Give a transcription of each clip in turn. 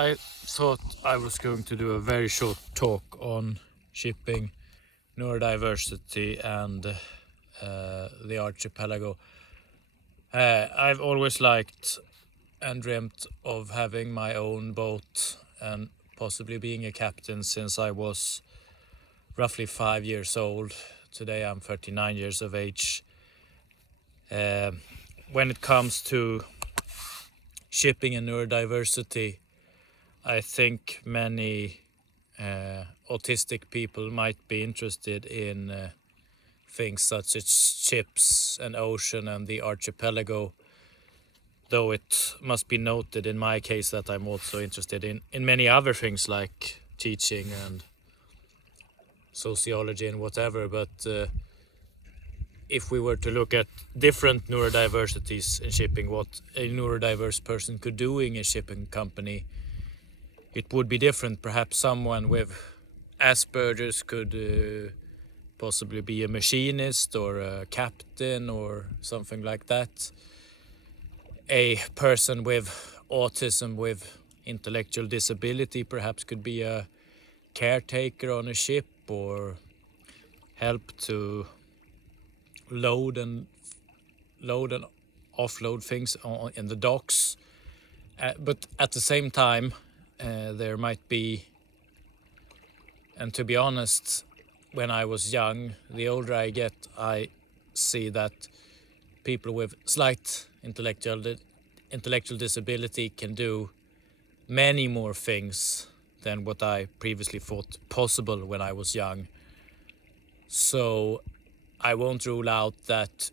I thought I was going to do a very short talk on shipping, neurodiversity, and the archipelago. I've always liked and dreamt of having my own boat and possibly being a captain since I was roughly 5 years old. Today I'm 39 years of age. When it comes to shipping and neurodiversity, I think many autistic people might be interested in things such as ships and ocean and the archipelago, though it must be noted in my case that I'm also interested in many other things like teaching and sociology and whatever. But if we were to look at different neurodiversities in shipping, what a neurodiverse person could do in a shipping company, it would be different. Perhaps someone with Asperger's could possibly be a machinist or a captain or something like that. A person with autism with intellectual disability perhaps could be a caretaker on a ship or help to load and offload things in the docks. But at the same time, there might be, and to be honest, when I was young, the older I get, I see that people with slight intellectual disability can do many more things than what I previously thought possible when I was young. So I won't rule out that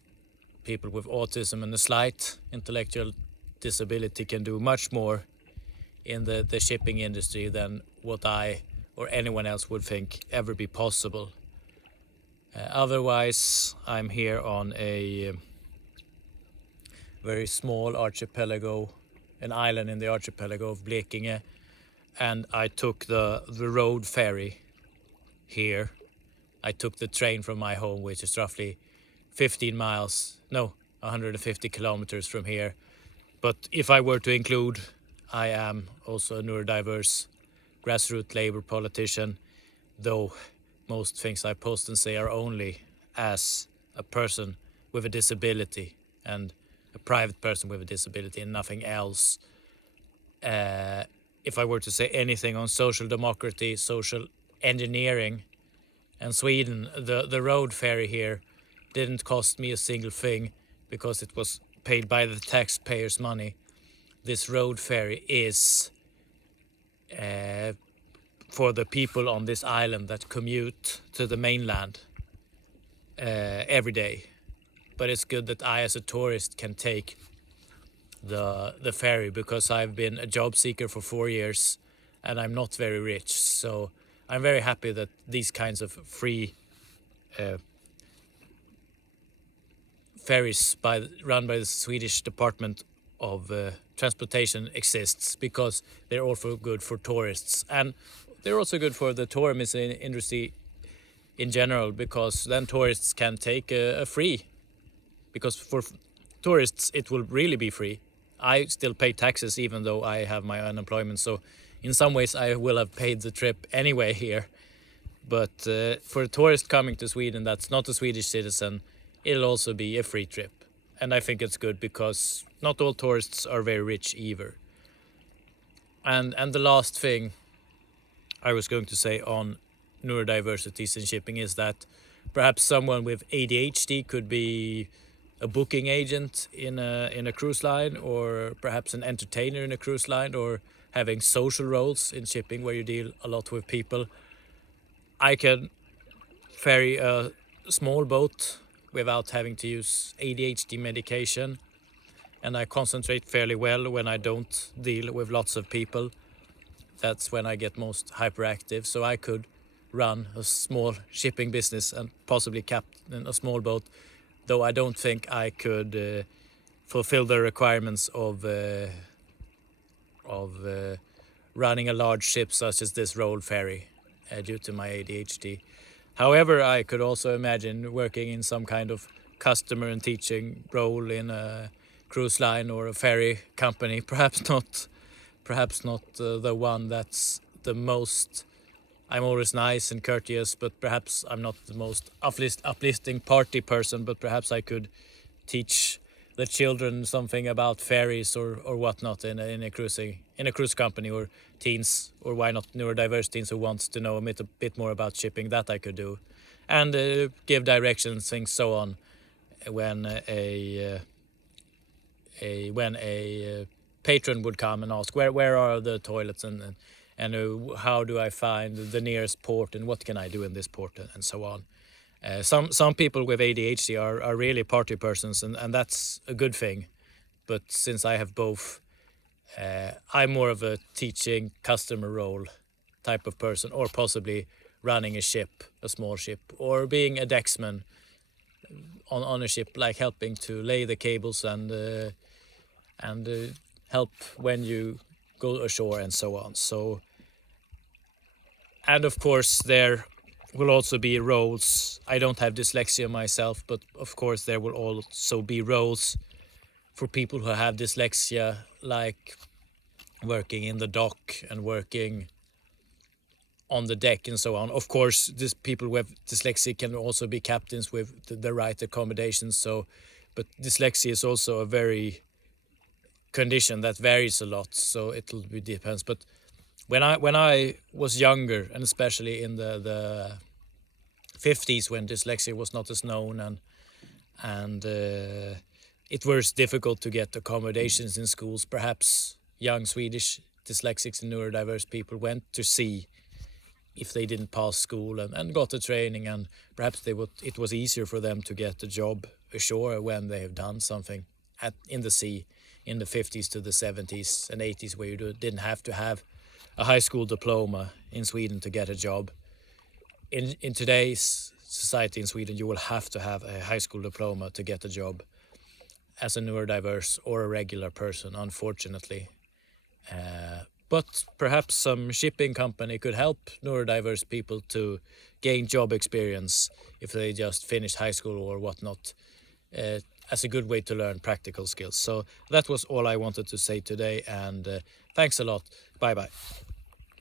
people with autism and a slight intellectual disability can do much more in the shipping industry than what I or anyone else would think ever be possible. Otherwise, I'm here on a very small archipelago, an island in the archipelago of Blekinge, and I took the road ferry here. I took the train from my home, which is roughly 150 kilometers from here. But if I were to include, I am also a neurodiverse grassroots labor politician, though most things I post and say are only as a person with a disability and a private person with a disability and nothing else. If I were to say anything on social democracy, social engineering, and Sweden, the road ferry here didn't cost me a single thing because it was paid by the taxpayers' money. This road ferry is for the people on this island that commute to the mainland every day. But it's good that I as a tourist can take the ferry, because I've been a job seeker for 4 years and I'm not very rich. So I'm very happy that these kinds of free ferries run by the Swedish Department of Transportation exists, because they're also good for tourists, and they're also good for the tourism industry in general, because then tourists can take a free, because for tourists it will really be free. I still pay taxes even though I have my unemployment, so in some ways I will have paid the trip anyway here. But for a tourist coming to Sweden that's not a Swedish citizen, it'll also be a free trip. And I think it's good, because not all tourists are very rich either. And the last thing I was going to say on neurodiversities in shipping is that perhaps someone with ADHD could be a booking agent in a cruise line, or perhaps an entertainer in a cruise line, or having social roles in shipping where you deal a lot with people. I can ferry a small boat without having to use ADHD medication, and I concentrate fairly well when I don't deal with lots of people. That's when I get most hyperactive. So I could run a small shipping business and possibly captain a small boat, though I don't think I could fulfill the requirements of running a large ship such as this road ferry due to my ADHD. However, I could also imagine working in some kind of customer and teaching role in a cruise line or a ferry company. Perhaps perhaps not the one that's the most. I'm always nice and courteous, but perhaps I'm not the most uplifting party person. But perhaps I could teach the children something about ferries or whatnot in a cruise company, or teens, or why not neurodiverse teens who wants to know a bit more about shipping. That I could do, and give directions, things so on, when a patron would come and ask where are the toilets, and how do I find the nearest port, and what can I do in this port, and so on. Some people with ADHD are really party persons, and that's a good thing. But since I have both, I'm more of a teaching customer role type of person, or possibly running a ship, a small ship, or being a decksman on a ship, like helping to lay the cables and help when you go ashore and so on. So, and of course there will also be roles. I don't have dyslexia myself, but of course there will also be roles for people who have dyslexia, like working in the dock and working on the deck and so on. Of course, these people with dyslexia can also be captains with the right accommodations. So, but dyslexia is also a very condition that varies a lot. So it'll be depends. But when I was younger, and especially in the 50s, when dyslexia was not as known, and it was difficult to get accommodations in schools, perhaps young Swedish dyslexics and neurodiverse people went to sea if they didn't pass school and got the training, and perhaps it was easier for them to get a job ashore when they have done something in the sea in the 50s to the 70s and 80s, where you didn't have to have a high school diploma in Sweden to get a job. In today's society in Sweden, you will have to have a high school diploma to get a job as a neurodiverse or a regular person, unfortunately. But perhaps some shipping company could help neurodiverse people to gain job experience if they just finished high school or whatnot, as a good way to learn practical skills. So that was all I wanted to say today, and thanks a lot. Bye-bye.